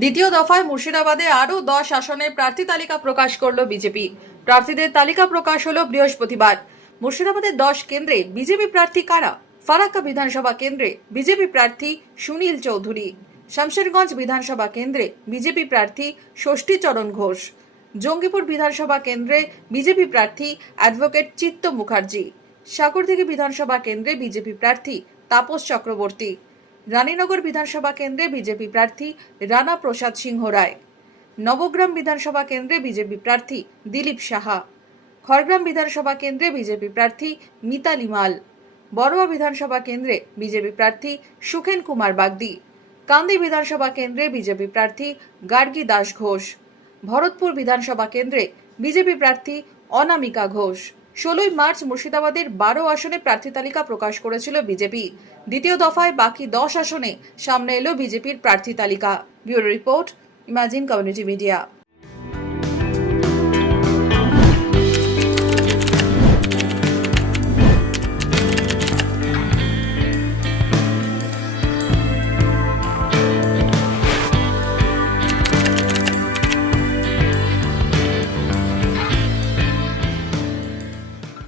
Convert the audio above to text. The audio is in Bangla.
দ্বিতীয় দফায় মুর্শিদাবাদে আরও 10 আসনের প্রার্থী তালিকা প্রকাশ করল বিজেপি। প্রার্থীদের তালিকা প্রকাশ হলো বৃহস্পতিবার। মুর্শিদাবাদের 10 কেন্দ্রে বিজেপি প্রার্থী কারা? ফারাক্কা বিধানসভা কেন্দ্রে বিজেপি প্রার্থী সুনীল চৌধুরী। শামশেরগঞ্জ বিধানসভা কেন্দ্রে বিজেপি প্রার্থী ষষ্ঠীচরণ ঘোষ। জঙ্গিপুর বিধানসভা কেন্দ্রে বিজেপি প্রার্থী অ্যাডভোকেট চিত্ত মুখার্জি। সাগরদিঘি বিধানসভা কেন্দ্রে বিজেপি প্রার্থী তাপস চক্রবর্তী। রানীনগর বিধানসভা কেন্দ্রে বিজেপি প্রার্থী রানা প্রসাদ সিংহ রায়। নবগ্রাম বিধানসভা কেন্দ্রে বিজেপি প্রার্থী দিলীপ সাহা। খড়গ্রাম বিধানসভা কেন্দ্রে বিজেপি প্রার্থী মিতালি মাল। বড়ুয়া বিধানসভা কেন্দ্রে বিজেপি প্রার্থী সুখেন কুমার বাগদি। কান্দি বিধানসভা কেন্দ্রে বিজেপি প্রার্থী গার্গী দাস ঘোষ। ভরতপুর বিধানসভা কেন্দ্রে বিজেপি প্রার্থী অনামিকা ঘোষ। 16 মার্চ মুর্শিদাবাদের 12 আসনে প্রার্থী তালিকা প্রকাশ করেছিল বিজেপি। দ্বিতীয় দফায় বাকি 10 আসনে সামনে এলো বিজেপির প্রার্থী তালিকা। Bureau report, imagine community media.